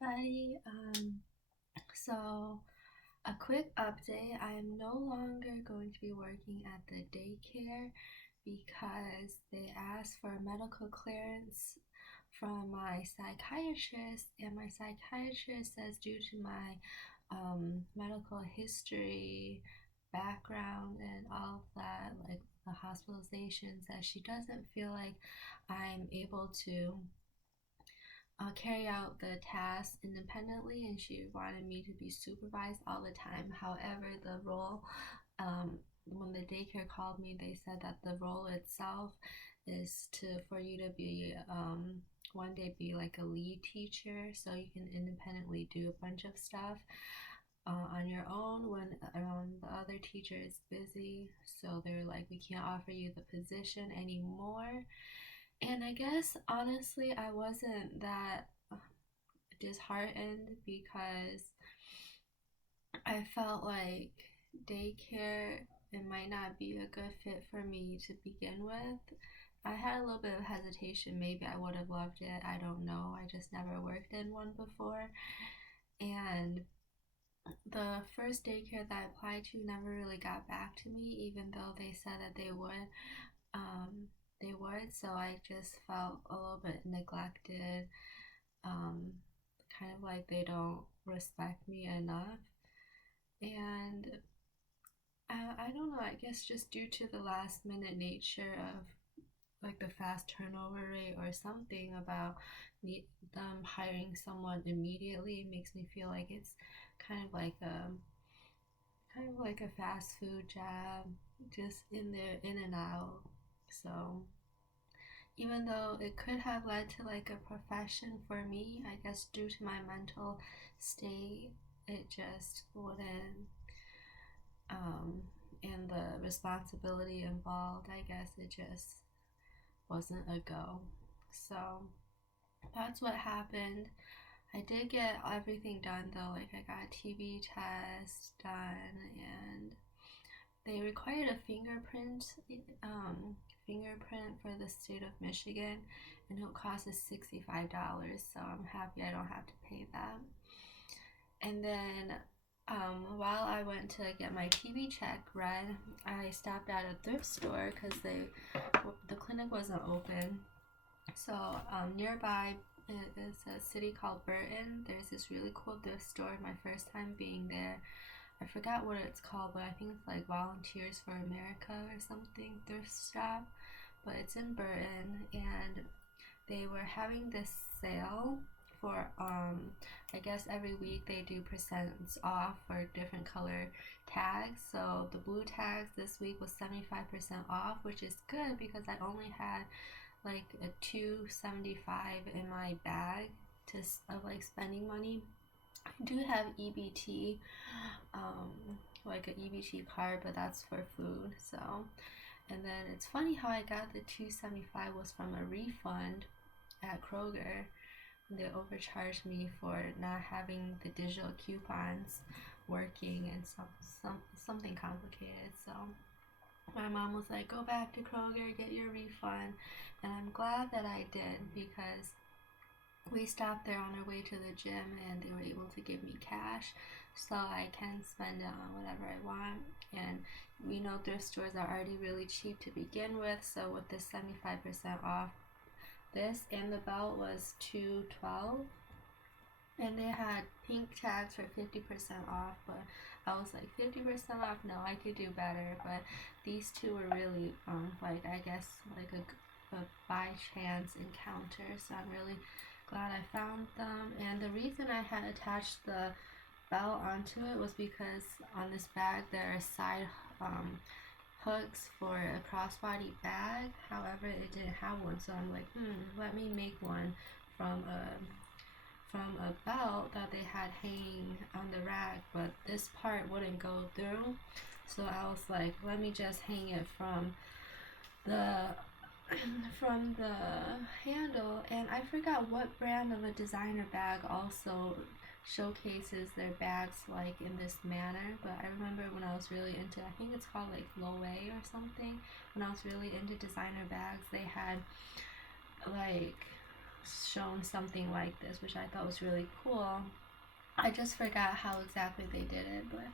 everybody. So a quick update. I am no longer going to be working at the daycare because they asked for medical clearance from my psychiatrist, and my psychiatrist says due to my medical history, background, and all of that, like the hospitalizations, that she doesn't feel like I'm able to carry out the tasks independently, and she wanted me to be supervised all the time. However, the role, when the daycare called me, they said that the role itself is to for you to be one day be like a lead teacher, so you can independently do a bunch of stuff on your own when the other teacher is busy. So they're like, we can't offer you the position anymore. And I guess honestly, I wasn't that disheartened because I felt like daycare, it might not be a good fit for me to begin with. I had a little bit of hesitation. Maybe I would have loved it. I don't know. I just never worked in one before. And the first daycare that I applied to never really got back to me, even though they said that they would. They would. So I just felt a little bit neglected, um, kind of like they don't respect me enough. And I don't know, I guess just due to the last minute nature of like the fast turnover rate or something about them hiring someone immediately, it makes me feel like it's kind of like a fast food job, just in there, in and out. So even though it could have led to like a profession for me, I guess due to my mental state, it just wouldn't. And the responsibility involved, I guess it just wasn't a go. So that's what happened. I did get everything done though, like I got a TB test done, and they required a fingerprint for the state of Michigan, and it cost us $65. So I'm happy I don't have to pay that. And then while I went to get my TB check read, I stopped at a thrift store because the clinic wasn't open. So nearby is a city called Burton. There's this really cool thrift store. My first time being there. I forgot what it's called, but I think it's like Volunteers for America or something, thrift shop. But it's in Burton, and they were having this sale for I guess every week they do percents off for different color tags. So the blue tags this week was 75% off, which is good because I only had like a 275 in my bag to of like spending money. I do have EBT, like an EBT card, but that's for food. So, and then it's funny how I got the 275 was from a refund at Kroger. They overcharged me for not having the digital coupons working, and something complicated. So my mom was like, go back to Kroger, get your refund. And I'm glad that I did because we stopped there on our way to the gym, and they were able to give me cash so I can spend it on whatever I want. And we know thrift stores are already really cheap to begin with, so with this 75% off, this and the belt was $212, and they had pink tags for 50% off, but I was like, 50% off, no, I could do better. But these two were really like, I guess like a by chance encounter, so I'm really glad I found them. And the reason I had attached the belt onto it was because on this bag there are side hooks for a crossbody bag. However, it didn't have one, so I'm like, let me make one from a belt that they had hanging on the rack, but this part wouldn't go through. So I was like, let me just hang it from the handle. And I forgot what brand of a designer bag also showcases their bags like in this manner, but I remember when I was really into, I think it's called like Loewe or something, when I was really into designer bags, they had like shown something like this, which I thought was really cool. I just forgot how exactly they did it, but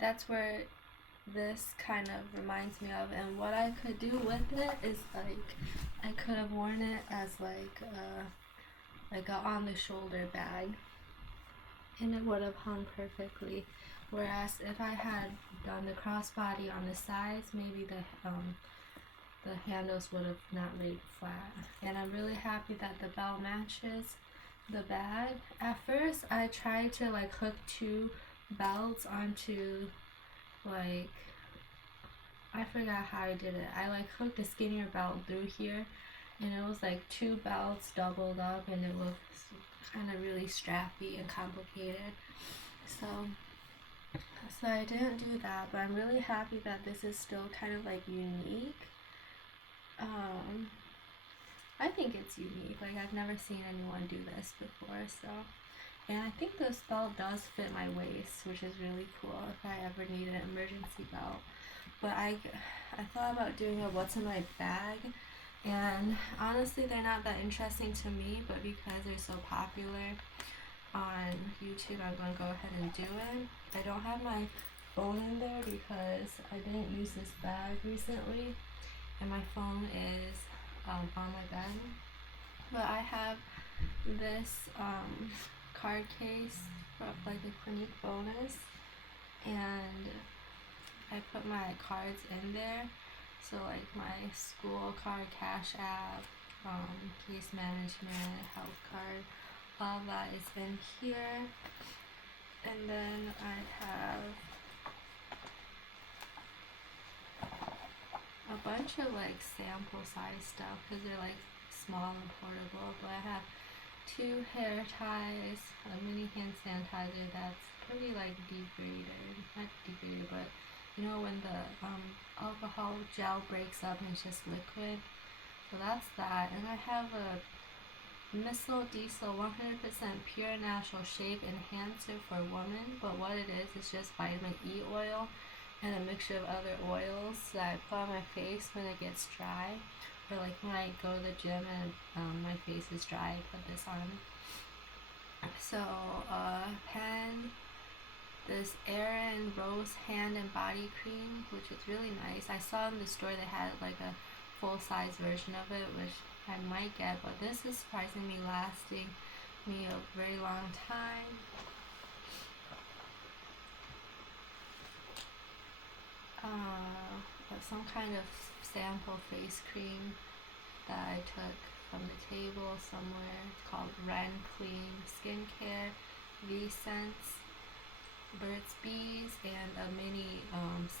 that's where this kind of reminds me of. And what I could do with it is like I could have worn it as like a on the shoulder bag, and it would have hung perfectly. Whereas if I had done the crossbody on the sides, maybe the handles would have not laid flat. And I'm really happy that the belt matches the bag. At first I tried to like hook two belts onto, like, I forgot how I did it. I like hooked a skinnier belt through here, and it was like two belts doubled up, and it was kind of really strappy and complicated. So I didn't do that, but I'm really happy that this is still kind of like unique. I think it's unique. Like, I've never seen anyone do this before, so. And I think this belt does fit my waist, which is really cool if I ever need an emergency belt. But I thought about doing a what's in my bag, and honestly they're not that interesting to me, but because they're so popular on YouTube, I'm going to go ahead and do it. I don't have my phone in there because I didn't use this bag recently, and my phone is on my bed. But I have this card case for like a Clinique bonus, and I put my cards in there. So like my school card, Cash App, case management, health card, all that is in here. And then I have a bunch of like sample size stuff because they're like small and portable. But I have 2 hair ties, a mini hand sanitizer that's pretty like degraded, not degraded, but you know when the alcohol gel breaks up and it's just liquid. So that's that. And I have a Missile Diesel 100% pure natural shave enhancer for women, but what it is just vitamin E oil and a mixture of other oils that I put on my face when it gets dry, or like when I go to the gym and my face is dry, I put this on. So pen, this Erin Rose hand and body cream, which is really nice. I saw in the store they had like a full-size version of it, which I might get, but this is surprisingly lasting me a very long time. Some kind of sample face cream that I took from the table somewhere. It's called Ren Clean Skincare, V-Sense, Burt's Bees, and a mini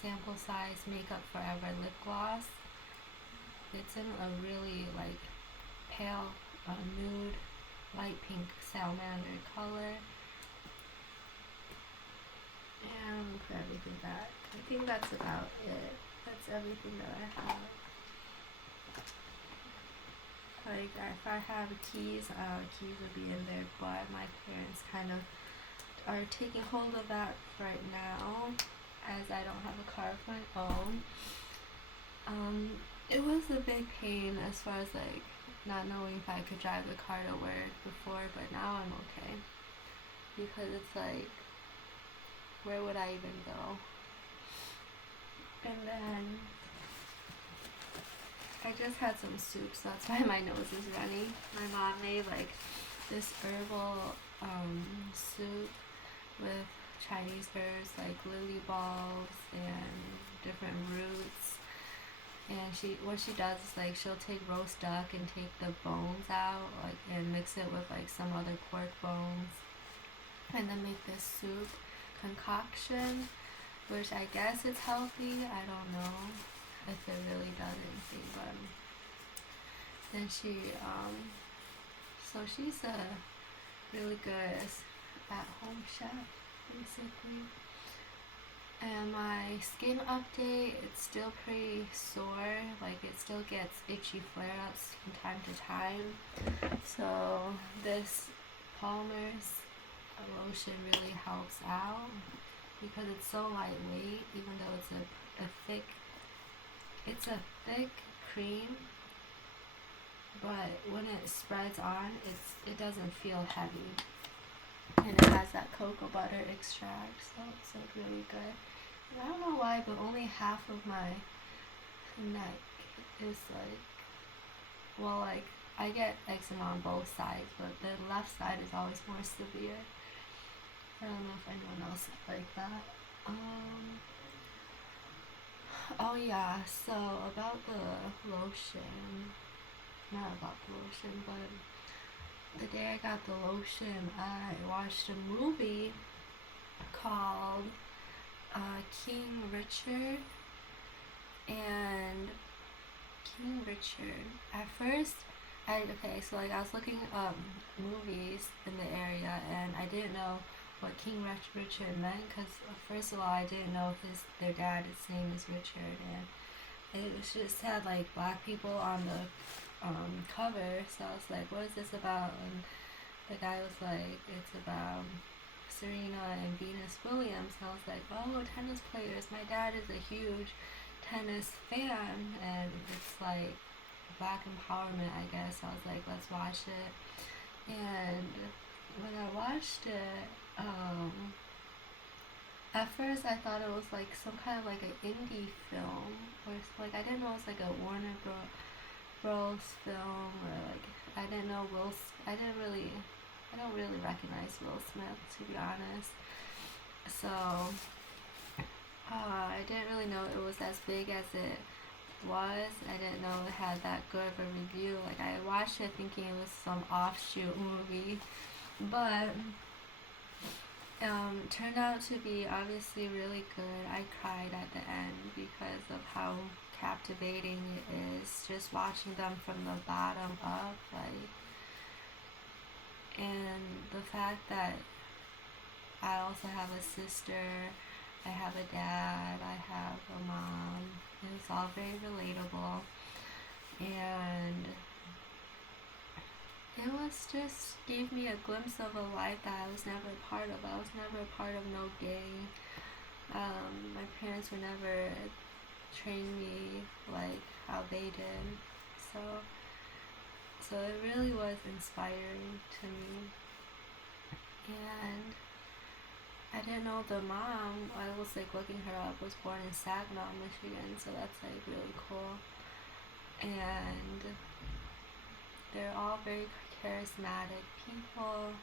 sample size Makeup Forever lip gloss. It's in a really like pale nude light pink salamander color. And put everything back. I think that's about it. That's everything that I have. Like if I have keys would be in there, but my parents kind of are taking hold of that right now, as I don't have a car of my own. It was a big pain as far as like not knowing if I could drive the car to work before, but now I'm okay, because it's like, where would I even go? And then I just had some soup, so that's why my nose is running. My mom made like this herbal soup with Chinese herbs like lily bulbs and different roots. And what she does is like she'll take roast duck and take the bones out, like, and mix it with like some other pork bones, and then make this soup concoction, which I guess it's healthy. I don't know if it really does anything, but then she's a really good at-home chef, basically. And my skin update, it's still pretty sore, like it still gets itchy flare-ups from time to time. So this Palmer's lotion really helps out because it's so lightweight, even though it's a thick cream. but when it spreads on, it doesn't feel heavy, and it has that cocoa butter extract, so it's like really good. And I don't know why, but only half of my neck is like, well, like I get eczema on both sides, but the left side is always more severe. I don't know if anyone else is like that. Oh yeah, so about the lotion, not about the lotion, but the day I got the lotion, I watched a movie called King Richard. And King Richard, at first, okay, so like I was looking up movies in the area, and I didn't know what King Richard meant, because first of all, I didn't know their dad's name is Richard, and it was just had like black people on the cover, so I was like, what is this about? And the guy was like, it's about Serena and Venus Williams, and I was like, oh, tennis players. My dad is a huge tennis fan, and it's like black empowerment, I guess. I was like, let's watch it. And when I watched it, at first I thought it was like some kind of like an indie film, or like I didn't know it was like a Warner Bros film, or like I didn't know I don't really recognize Will Smith, to be honest. So I didn't really know it was as big as it was. I didn't know it had that good of a review. Like I watched it thinking it was some offshoot movie, but turned out to be obviously really good. I cried at the end because of how captivating it is. Just watching them from the bottom up, like, and the fact that I also have a sister, I have a dad, I have a mom. It was all very relatable, and it was just gave me a glimpse of a life that I was never a part of. I was never a part of no gang. My parents would never train me like how they did. So it really was inspiring to me. And I didn't know the mom, I was like looking her up, was born in Saginaw, Michigan, so that's like really cool. And they're all very charismatic people,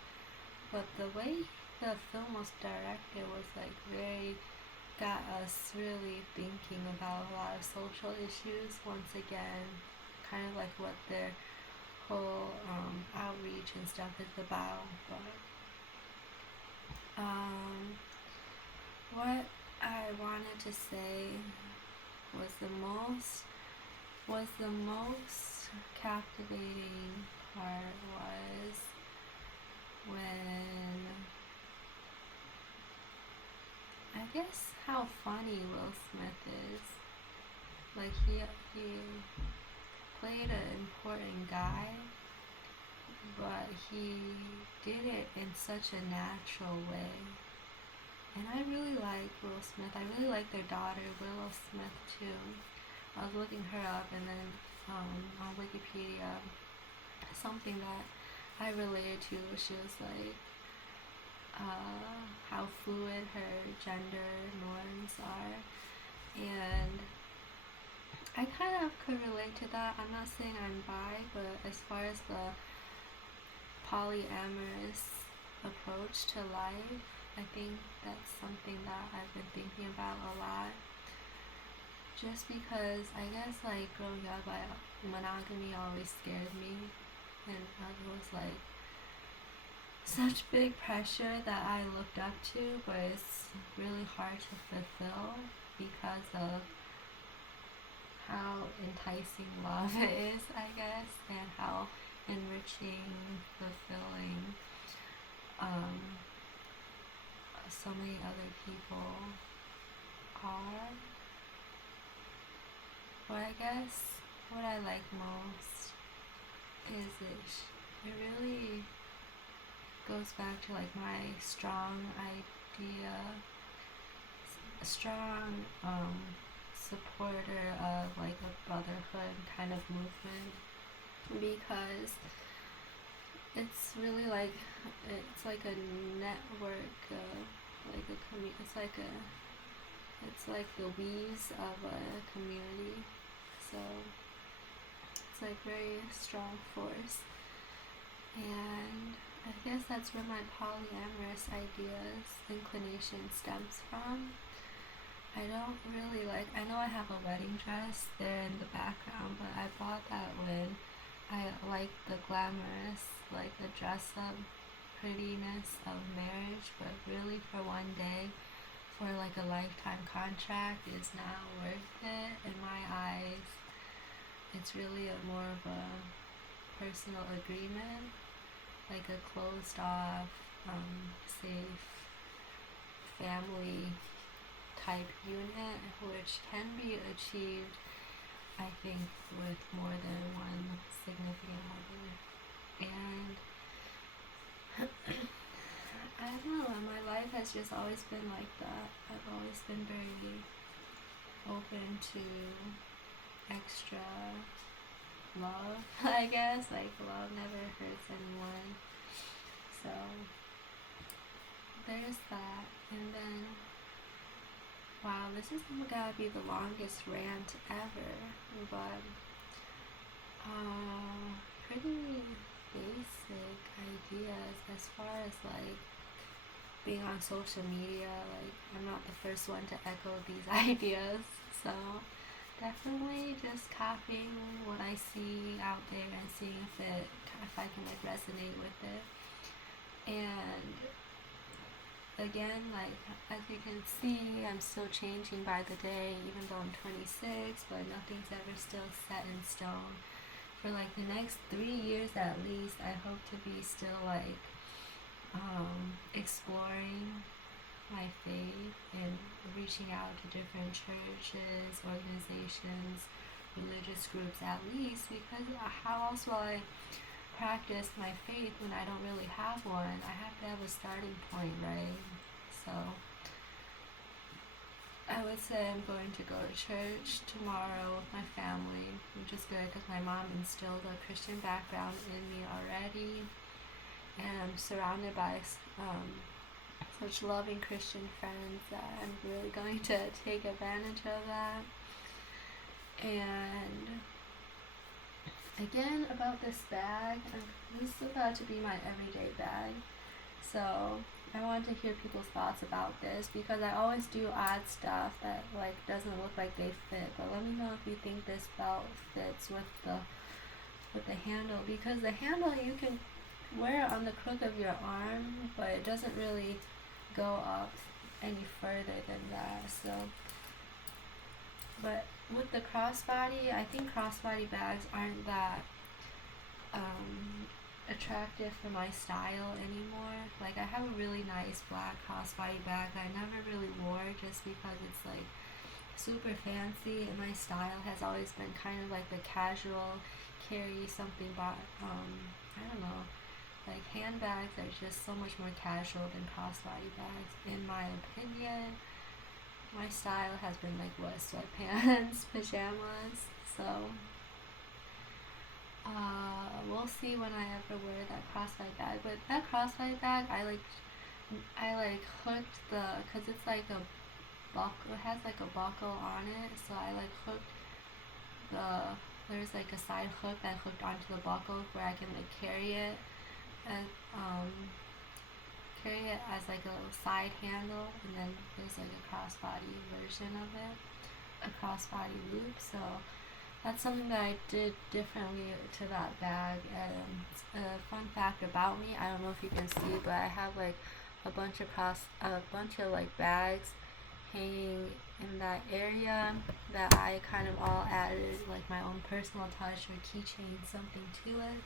but the way the film was directed was like got us really thinking about a lot of social issues once again, kind of like what their whole outreach and stuff is about. But what I wanted to say was the most captivating part was when, I guess, how funny Will Smith is. Like he played an important guy, but he did it in such a natural way. And I really like Will Smith. I really like their daughter, Willow Smith, too. I was looking her up, and then on Wikipedia, something that I related to, she was like, how fluid her gender norms are. And I kind of could relate to that. I'm not saying I'm bi, but as far as the polyamorous approach to life, I think that's something that I've been thinking about a lot. Just because I guess like growing up, monogamy always scared me, and it was like such big pressure that I looked up to, but it's really hard to fulfill because of how enticing love is, I guess, and how enriching, fulfilling so many other people are. But I guess what I like most is it really goes back to like my strong idea, a strong supporter of like a brotherhood kind of movement. because it's really like, it's like a network, it's like the weaves of a community. So it's like very strong force. And I guess that's where my polyamorous inclination stems from. I don't really like, I know I have a wedding dress there in the background, but I bought that when I like the glamorous, like the dress up prettiness of marriage, but really for one day, for like a lifetime contract, is not worth it in my eyes. It's really more of a personal agreement, like a closed off, safe family type unit, which can be achieved, I think, with more than one significant other. And I don't know, my life has just always been like that. I've always been very open to extra love, I guess. Like, love never hurts anyone. So there's that. And then, wow, this is gotta be the longest rant ever, but pretty basic ideas as far as like being on social media. Like, I'm not the first one to echo these ideas, so definitely just copying what I see out there and seeing if I can like resonate with it. And again, like, as you can see, I'm still changing by the day, even though I'm 26, but nothing's ever still set in stone. For like the next 3 years at least, I hope to be still like exploring my faith and reaching out to different churches, organizations, religious groups at least, because how else will I practice my faith when I don't really have one? I have to have a starting point, right? So I would say I'm going to go to church tomorrow with my family, which is good because my mom instilled a Christian background in me already, and I'm surrounded by such loving Christian friends that I'm really going to take advantage of that. And again, about this bag, this is about to be my everyday bag, so I want to hear people's thoughts about this, because I always do odd stuff that like doesn't look like they fit. But let me know if you think this belt fits with the handle, because the handle you can wear it on the crook of your arm, but it doesn't really go up any further than that. So, but with the crossbody, I think crossbody bags aren't that attractive for my style anymore. Like, I have a really nice black crossbody bag that I never really wore just because it's like super fancy, and my style has always been kind of like the casual carry something, but I don't know, like handbags are just so much more casual than crossbody bags in my opinion. My style has been like sweatpants, pajamas, so we'll see when I ever wear that crossbody bag. But that crossbody bag, I hooked cause it's like a buckle, it has like a buckle on it, so I like hooked there's like a side hook that hooked onto the buckle where I can like carry it as like a little side handle, and then there's like a crossbody version of it, a crossbody loop. So that's something that I did differently to that bag. And a fun fact about me, I don't know if you can see, but I have like a bunch of like bags hanging in that area that I kind of all added like my own personal touch or keychain something to it,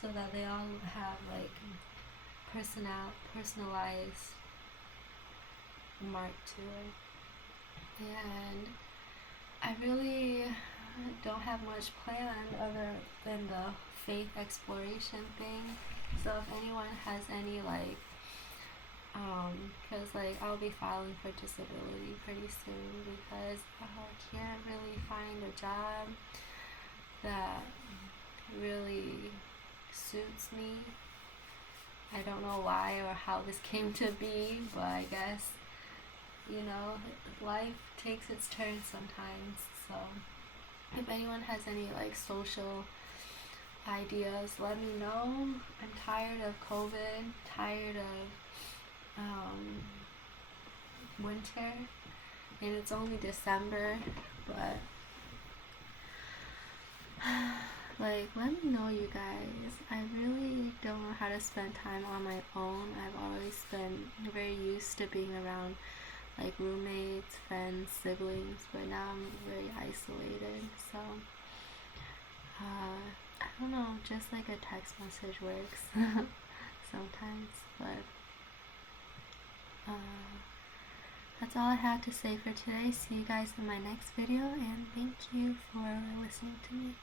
so that they all have like personalized mark to it. And I really don't have much planned other than the faith exploration thing. So if anyone has any like because like I'll be filing for disability pretty soon, because I can't really find a job that really suits me. I don't know why or how this came to be, but I guess, you know, life takes its turn sometimes. So if anyone has any like social ideas, let me know. I'm tired of COVID, tired of winter, and it's only December, but like, let me know, you guys. I really don't know how to spend time on my own. I've always been very used to being around like roommates, friends, siblings, but now I'm very isolated. So I don't know, just like a text message works sometimes, but that's all I have to say for today. See you guys in my next video, and thank you for listening to me.